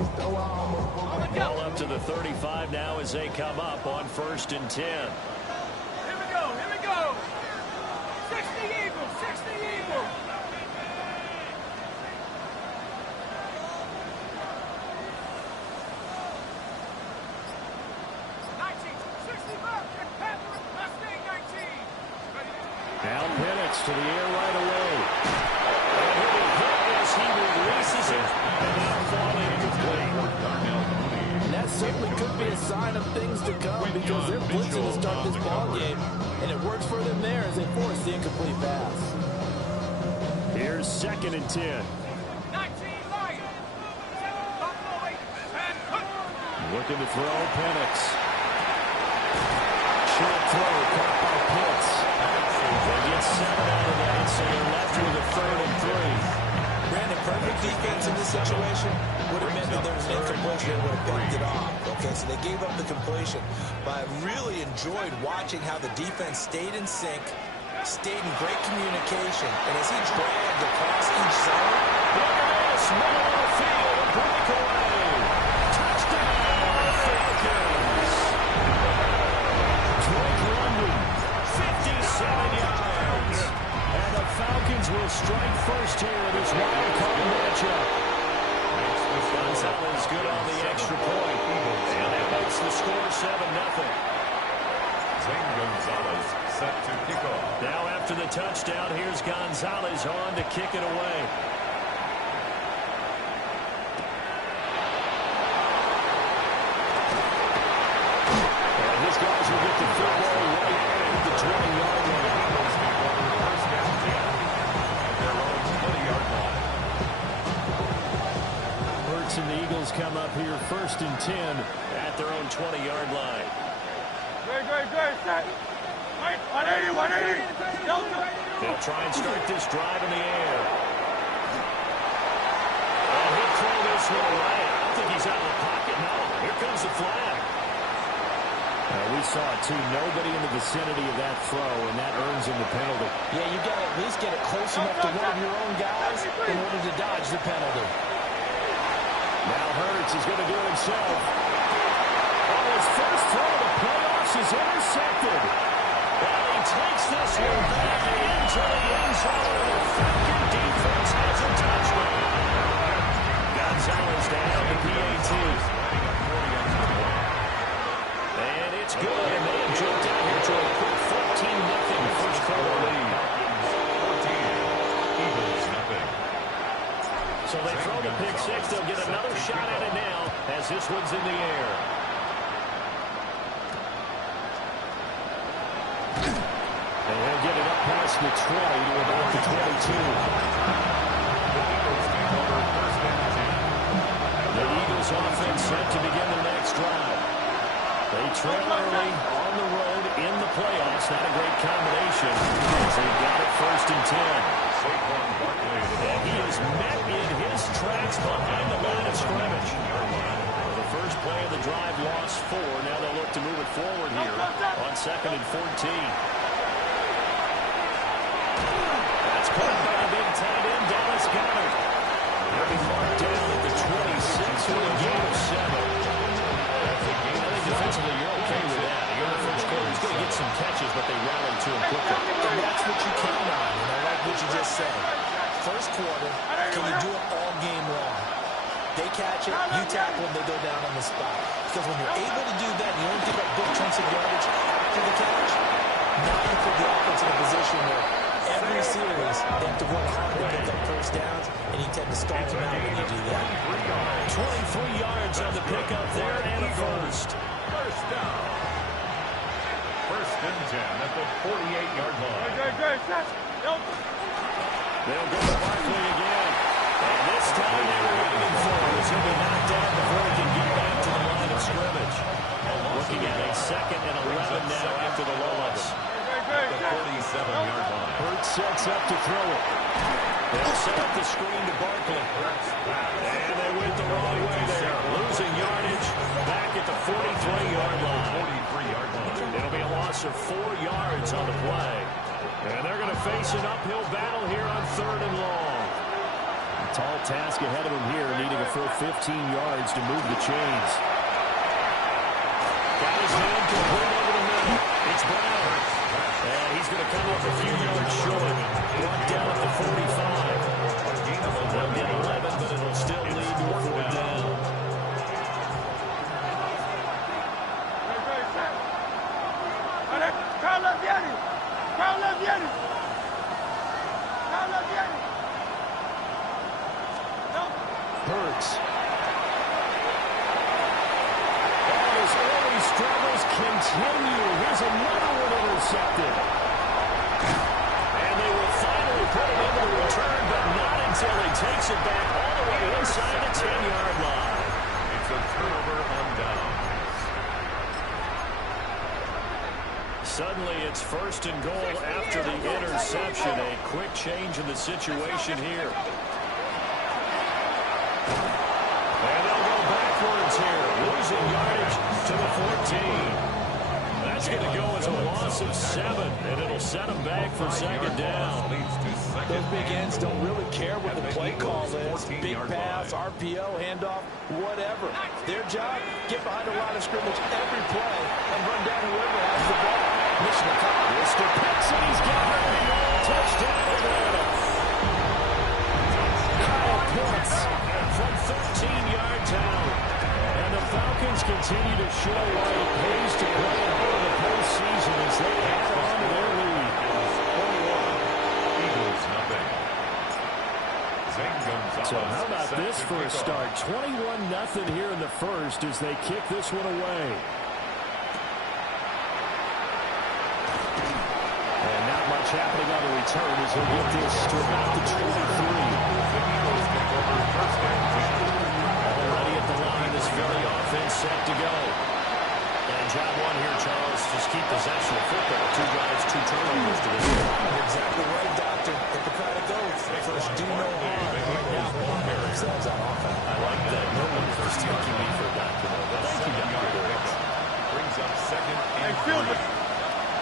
Ball up to the 35 now as they come up on 1st and 10. Here we go, here we go. 60 Eagles, 60 Eagles. Now Penix to the air right away. And he'll be hit as he releases it. And now falling incomplete. And that certainly could be a sign of things to come because they're blitzing to start this ball game. And it works for them there as they force the incomplete pass. Here's 2nd and 10. 19 Lions. Looking to throw Penix. Short throw caught by Pitts. They get 7 out of that, so they're left with a 3rd and 3. Brandon, perfect defense in this situation would have meant that there was an incompletion that would have picked it off. Okay, so they gave up the completion. But I really enjoyed watching how the defense stayed in sync, stayed in great communication, and as he dragged across each zone. Look at this, middle of the field, a breakaway. Touchdown, Falcons. Drake London, 57 yards. And the Falcons will strike first here in this wild card matchup. Gonzalez good on the extra point. And that makes the score 7-0. Gonzalez set to kick off. Now after the touchdown, here's Gonzalez on to kick it away. And his guys will get the football right at the 20-yard line. Hurts and the Eagles come up here 1st and 10 at their own 20-yard line. Good, set. 180, 180. They'll try and start this drive in the air. And he'll throw this one away. I don't think he's out of the pocket. No, here comes the flag. We saw it, too. Nobody in the vicinity of that throw, and that earns him the penalty. Yeah, you got to at least get it close enough to one of your own guys in order to dodge the penalty. Now Hurts is going to do it himself. On his first throw of the playoffs is intercepted. And he takes this one back into the end zone. The Falcon defense has a touchdown. Gonzalez down the PAT. And it's good. And they have jumped out here to a quick 14-0 first quarter lead. 14, Eagles nothing. So they throw the pick six. They'll get another shot at it now as this one's in the air. And he'll get it up past the 20 to about the 22. The Eagles offense set to begin the next drive. They trail early on the road in the playoffs. Not a great combination as they've got it 1st and 10. And he is met in his tracks behind the line of scrimmage. Well, the first play of the drive lost 4. Now they'll look to move it forward here on 2nd and 14. That's caught by the big tight end, Dallas Goedert. He'll be marked down at the 26 with a gain of 7. I think defensively you're okay with that. You're in the first quarter. He's going to get some catches, but they rallied to him quickly. And that's what you count on, and I like what you just said. First quarter, can you do it all game long? They catch it, you tackle them, they go down on the spot. Because when you're able to do that, you don't give up big chunks of yardage after the catch, now you put the offense in a position where every series they have to work hard to pick up first downs, and you tend to stall them out when you do that. 23 yards on the pickup there, and a first. First down. 1st and 10 at the 48-yard line. They'll go to Barkley again. And this time they were waiting for him. He'll be knocked down before he can get back to the line of scrimmage. Looking at a 2nd and 11 now after the loss. The 47-yard line. Hurts sets up to throw it. They'll set up the screen to Barkley. And they went the wrong way there. Losing yardage back at the 43-yard line. 43-yard line. It'll be a loss of 4 yards on the play. And they're going to face an uphill battle here on 3rd and long. Tall task ahead of him here, needing a full 15 yards to move the chains. Got his man complete over the middle. It's Brown. And he's going to come up a few yards short. Brought down at the 45. They'll get 11, but it'll still lead to a 4th down. Hurts. And his early struggles continue. Here's another one intercepted. And they will finally put it into the return, but not until he takes it back all the way inside the 10-yard line. It's a turnover on downs. Suddenly it's 1st and goal after the interception. A quick change in the situation here. And they'll go backwards here, losing yardage to the 14. That's going to go as a loss of 7, and it'll set them back for 2nd down. Those big ends don't really care what the play call is. Big pass, RPO, handoff, whatever. Their job, get behind the line of scrimmage every play and run down whoever has the ball. Mission accomplished. Mr. Petson, he's got it. Touchdown, Atlanta. Kyle Pitts from 13 yards out. And the Falcons continue to show why it pays to play hard in the postseason as they add on to their lead. 21, Eagles nothing. So how about this for a start? 21-0 here in the first as they kick this one away. And not much happening on the return as he'll get this to about the 23. Already at the line, this very offense set to go. And job one here, Charles, just keep possession of football. 2 drives, 2 turnovers to this one. Exactly right, Doctor. Hippocratic oath. First, do no harm. Now, themselves on offense. I like that. No one first taking me for a doctor. Thank you, Dr. Brings up 2nd and 3.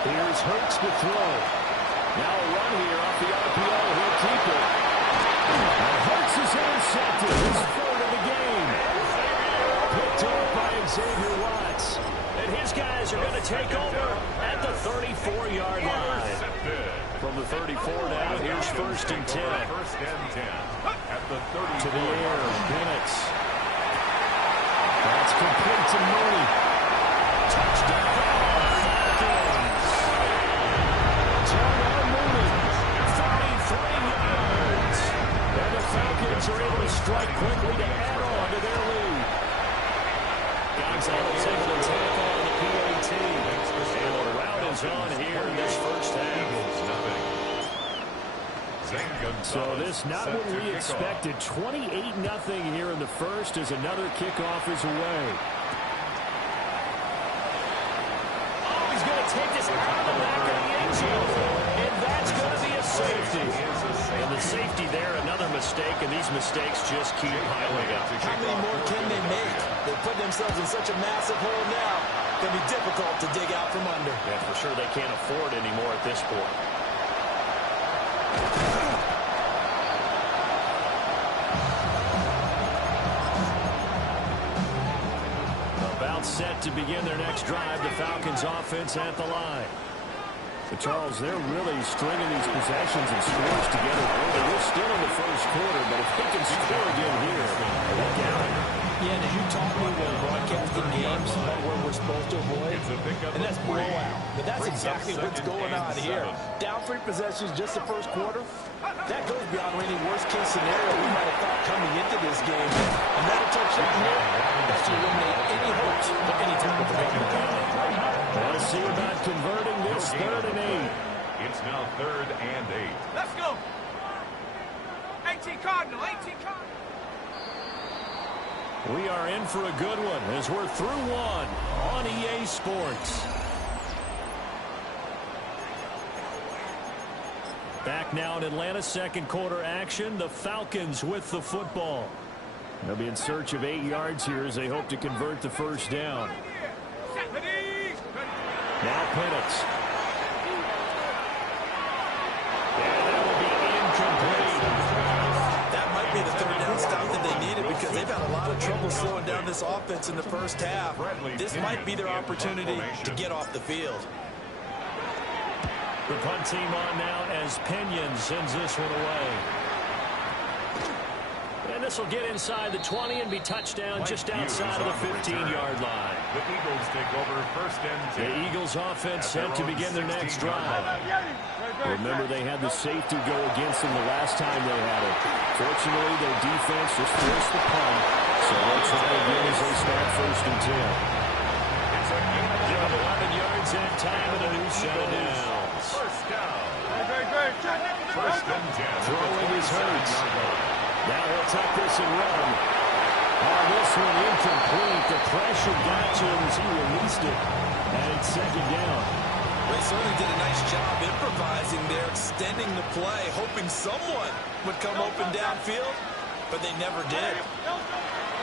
Here's Hurts to throw. Now a run here off the RPO. He'll keep it. And Hurts is intercepted. His 3rd of the game. Picked up by Xavier Watts. And his guys are going to take over at the 34-yard line. From the 34 now, here's 1st and 10. 1st and 10 at the 30. To the air, Bennett. That's complete to Mooney. Touchdown, Falcons. Turnover Mooney, 33 yards. And the Falcons are able to strike quickly to add on to their lead. Gonzalez able to take on the PAT. And the route is on here in this first half. So this not what we expected. 28-0 here in the first as another kickoff is away. Oh, he's going to take this out of the back of the end zone. And that's going to be a safety. And the safety there, another mistake, and these mistakes just keep piling up. How many more can they make? They put themselves in such a massive hole now. It's going to be difficult to dig out from under. Yeah, for sure they can't afford anymore at this point. Set to begin their next drive, the Falcons offense at the line. But Charles, they're really stringing these possessions and scores together. They're still in the first quarter, but if they can score again here, look out. Yeah, and as you taught me when broadcasting games about where we're supposed to avoid, and that's blowout. But that's exactly what's going on here. Down 3 possessions just the first quarter. That goes beyond any worst-case scenario we might have thought coming into this game. Another touchdown here. That should eliminate any hopes for any type of victory. Let's see about converting this 3rd and 8. It's now 3rd and 8. Let's go. 18 Cardinal, 18 Cardinal. We are in for a good one as we're through one on EA Sports. Back now in Atlanta, 2nd quarter action. The Falcons with the football. They'll be in search of 8 yards here as they hope to convert the first down. Now Penix. That might be the had trouble slowing down this offense in the first half. This might be their opportunity to get off the field. The punt team on now as Pinion sends this one away. And this will get inside the 20 and be touchdown just outside of the 15-yard line. The Eagles take over first and 10. The Eagles offense set to begin their next drive. Remember, they had the safety go against them the last time they had it. Fortunately, their defense just forced the punt, so they'll try again as they snap first and 10. It's a gain of 11 yards and time and a new set of downs. First down. First and 10. Throwing is Hurts. Now he'll take this and run. This one incomplete. The pressure got to him as he released it. And it's second down. They certainly did a nice job improvising there, extending the play, hoping someone would come open downfield, but they never did.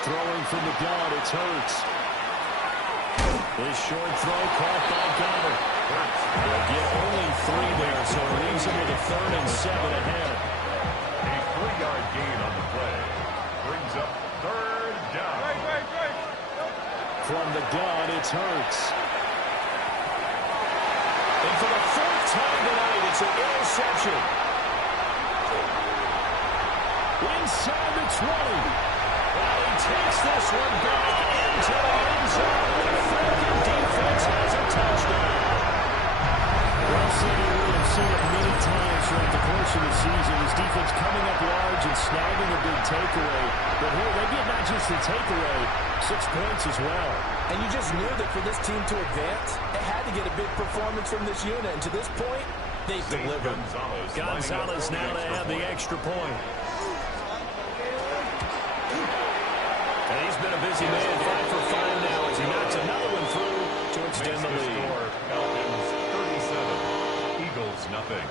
Throwing from the gun, it's Hurts. His short throw caught by Goddard. They'll get only 3 there, so it leaves him with a 3rd and 7 ahead. A 3-yard gain on the play. Brings up third down. From the gun, it's Hurts. And for the 4th time tonight, it's an interception. Inside the 20. Well, he takes this one back into the end zone. The Falcon defense has a touchdown. Well, City, we have seen it many times throughout the course of the season. His defense coming up large and snagging a big takeaway. But here, they get not just the takeaway, 6 points as well. And you just knew that for this team to advance, it had to get a big performance from this unit. And to this point, they've delivered. Gonzalez now to add the extra point. And he's been a busy man, 5 for 5 now as he knocks another one through to extend the lead. Falcons 37, Eagles nothing.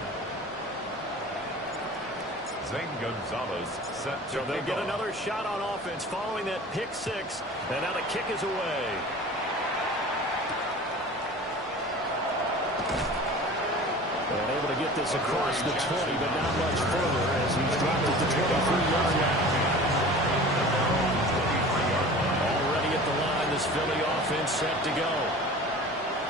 Zane Gonzalez set to So they'll get another shot on offense following that pick 6. And now the kick is away. And able to get this across the 20, but not much further as he's dropped it to 23-yard line. Already at the line, this Philly offense set to go.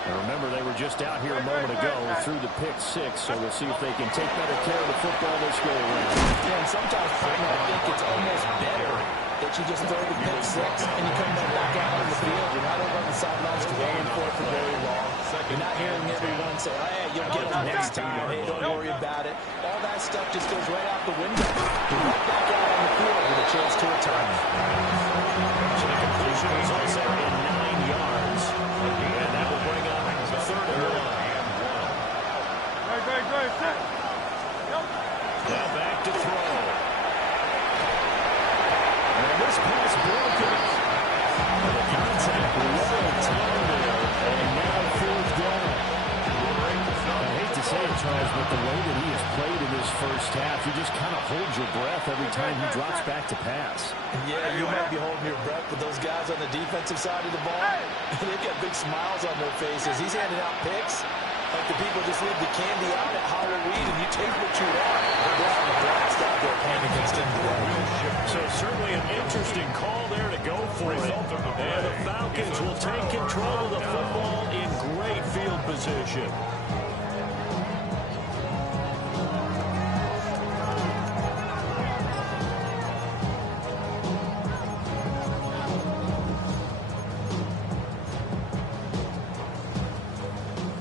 And remember, they were just out here a moment ago through the pick 6, so we'll see if they can take better care of the football this go around. Yeah, and sometimes, partner, I think it's almost better that you just throw the pick 6 and you come back out on the field. You're not over on the sidelines dwelling for it for very long. You're not hearing everyone say, hey, you'll get it next time. Hey, don't worry about it. All that stuff just goes right out the window. You're right back out on the field with a chance to return. So the completion was also in 9 yards. And that will bring up 3rd and 1. Now back to throw. And this pass broken. And the contact well timed there. And now 4th down. I hate to say it, Charles, but the way that he has played in this first half, you just kind of hold your breath every time he drops back to pass. Yeah, you might be holding your breath, but those guys on the defensive side of the ball, they've got big smiles on their faces. He's handing out picks like the people just leave the candy out at Halloween, and you take what you want. They're having a blast out there playing against him today. So certainly an interesting call there to go for it. And the Falcons will take control of the football in great field position.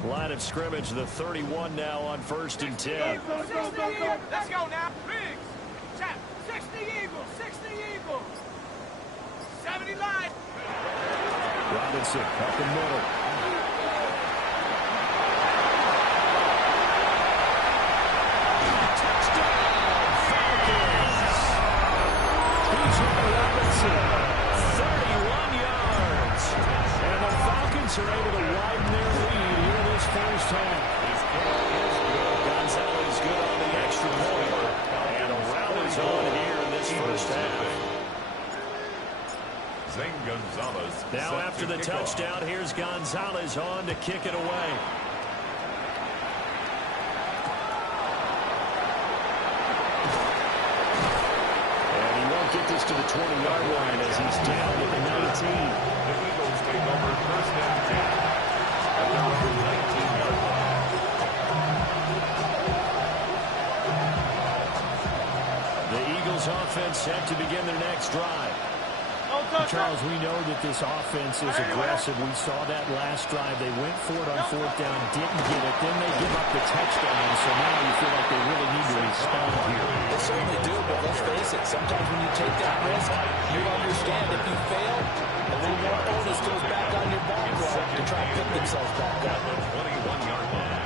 Line of scrimmage, the 31 now on 1st and 10. 60 Eagles. Let's go now. Biggs. Tap. 60 Eagles. 60 Eagles. 70 line. Robinson up the middle. Touchdown, Falcons. P.J. Robinson, 31 yards. And the Falcons are able to widen their lead here in this first half. Gonzalez good on the extra point. And a rally's on here in this first half. Zane Gonzalez. Now after the touchdown, here's Gonzalez on to kick it away. And he won't get this to the 20 40-yard line as he's down at the 19. The Eagles take over first and 10 at their own 19-yard line. The Eagles offense set to begin their next drive. Charles, we know that this offense is aggressive. We saw that last drive. They went for it on fourth down, didn't get it. Then they give up the touchdown. So now you feel like they really need to respond here. They certainly do, but let's face it. Sometimes when you take that risk, you understand if you fail, a little more onus goes back on your ball club to try and pick themselves back up. 21-yard line.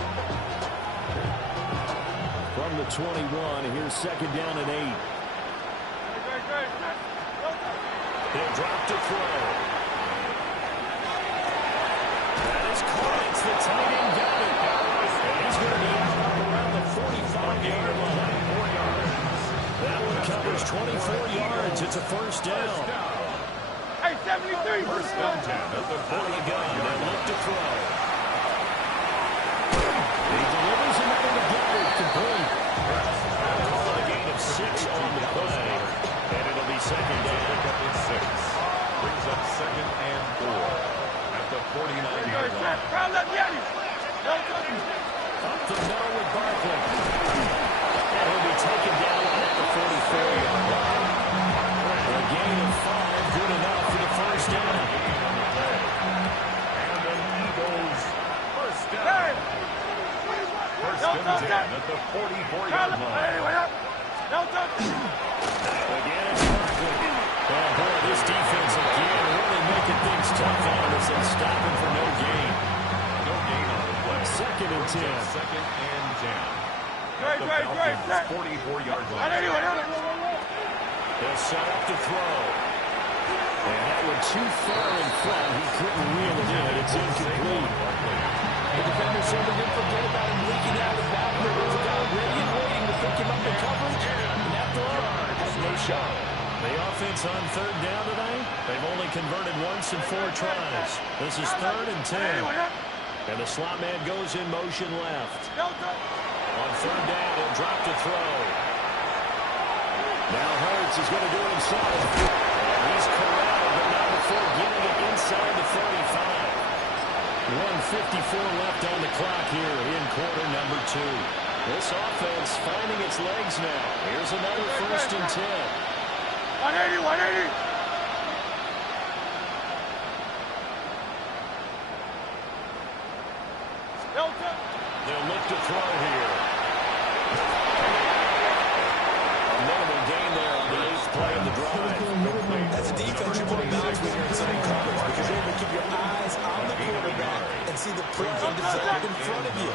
From the 21, here's second down and 8. He'll drop to throw. That is caught. It's the tight end got it. And he's going to be out around the 45-yard line. 4 yards. That one covers 24 yards. It's a first down. Hey, 73. First and 10 at the 40 On the gun. yard They'll line. look to throw. He delivers another together. Complete. A gain of 6 on the play. And it'll be second down. Up in 6. Brings up second and 4 at the 49-yard line. Up the middle with Barkley. And he'll be taken down at the 44-yard line. A gain of 5, good enough for the first down. And the Eagles first down. First and 10 at the 44-yard line. Again, it's Barkley. Oh, boy, this defense again really making things tough on him as they stop him for no gain. No gain on the play. Second and 10. Second and 10. At the Falcons' 44-yard line. They'll set up to throw. And that one too far in front. He couldn't reel it in. It's incomplete. The defender certainly didn't forget about him leaking out of the backfield. There was a guy ready and waiting to pick him up in coverage. And that throw has no shot. The offense on third down tonight, they've only converted once in 4 tries. This is third and 10. And the slot man goes in motion left. On third down, he'll drop to throw. Now Hurts is going to do it himself. And he's corralled, but not before getting it inside the 35. 1:54 left on the clock here in quarter number 2. This offense finding its legs now. Here's another first and 10. 180, 180. They'll look to throw here. A minimal gain there on the 8th play of the drive. As a defense, you put a bounce when you're in zone coverage because you're able to keep your eyes on the quarterback and see the play develop in front of you.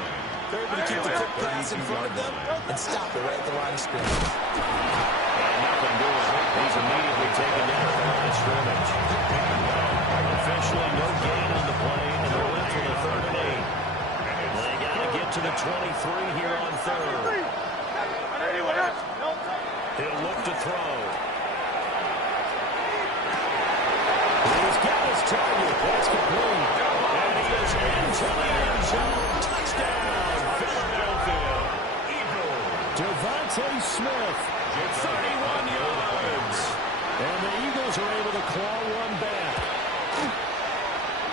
They're able to keep the quick pass in front of them and stop it right at the line of scrimmage. And nothing doing. He's immediately taken down at the line of scrimmage. Officially no gain on the play, and they're left with a third and 8. They got to get to the 23 here on third. He'll look to throw. He's got his target. That's complete. And he is into the end zone. Touchdown, Philadelphia. Eagles. Devontae Smith, 31 yards. And the Eagles are able to claw one back.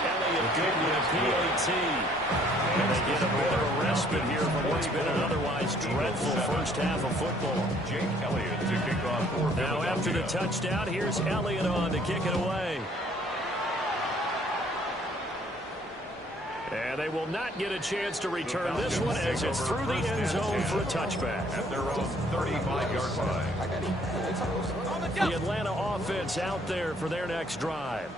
Elliott good with a PAT. And they get a bit of a respite here from what's been an otherwise dreadful first half of football. Jake Elliott to kick off for Now after the touchdown, here's Elliott on to kick it away. And they will not get a chance to return this one as it's through the end zone for a touchback. At their own 35-yard line. The Atlanta offense out there for their next drive.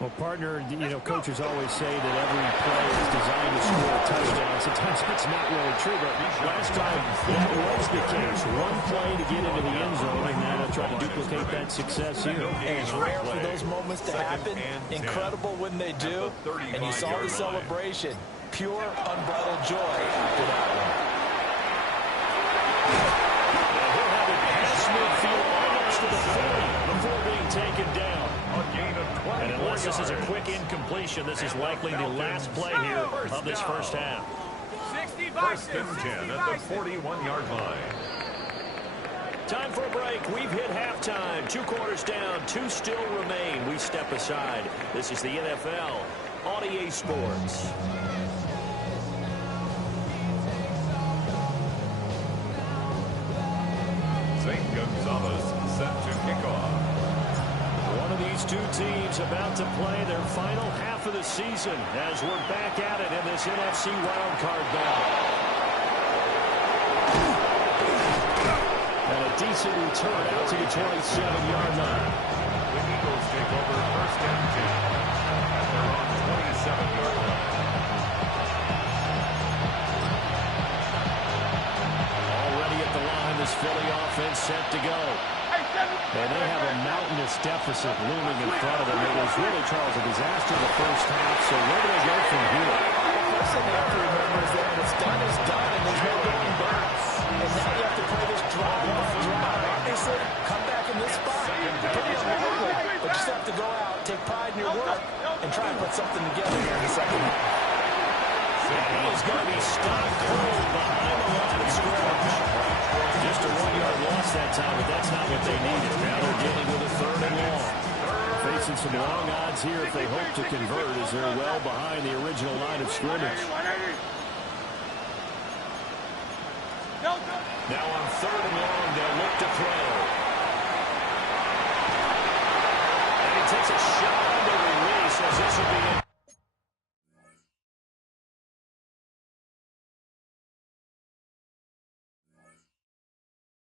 Well, partner, you know, coaches always say that every play is designed to score a touchdown. Sometimes it's not really true, but last time that was the case. One play to get into the end zone, and now they'll try to duplicate that success here. And it's rare for those moments to happen. Incredible when they do. And you saw the celebration. Pure, unbridled joy after that one. He'll have it past midfield almost to the 40 before being taken down. And unless this is a quick incompletion, this is likely the last play here of this first half. 60 First and 10 at the 41-yard line. Time for a break. We've hit halftime. 2 quarters down. 2 still remain. We step aside. This is the NFL on EA Sports. St. Gonzalez set to kick off. One of these 2 teams about to play their final half of the season as we're back at it in this NFC wildcard battle. And a decent return out to the 27-yard line. The Eagles take over first and 10 at their own 27-yard line. Already at the line, this Philly offense set to go. And they have a mountainous deficit looming in front of them. It was really, Charles, a disaster in the first half. So where do they go from here? The first thing they have to remember is that when it's done, and there's no going back. And now you have to play this drive by drive. Obviously, come back in this spot. Pretty unlikely, but you just have to go out, take pride in your work, and try and put something together here in the second half. He is going to be stuck cold behind the line of scrimmage. Just a 1-yard loss that time, but that's not what they needed. Now they're dealing with a 3rd and long. Facing some long odds here if they hope to convert as they're well behind the original line of scrimmage. Now on 3rd and long, they'll look to throw. And he takes a shot on the release as this will be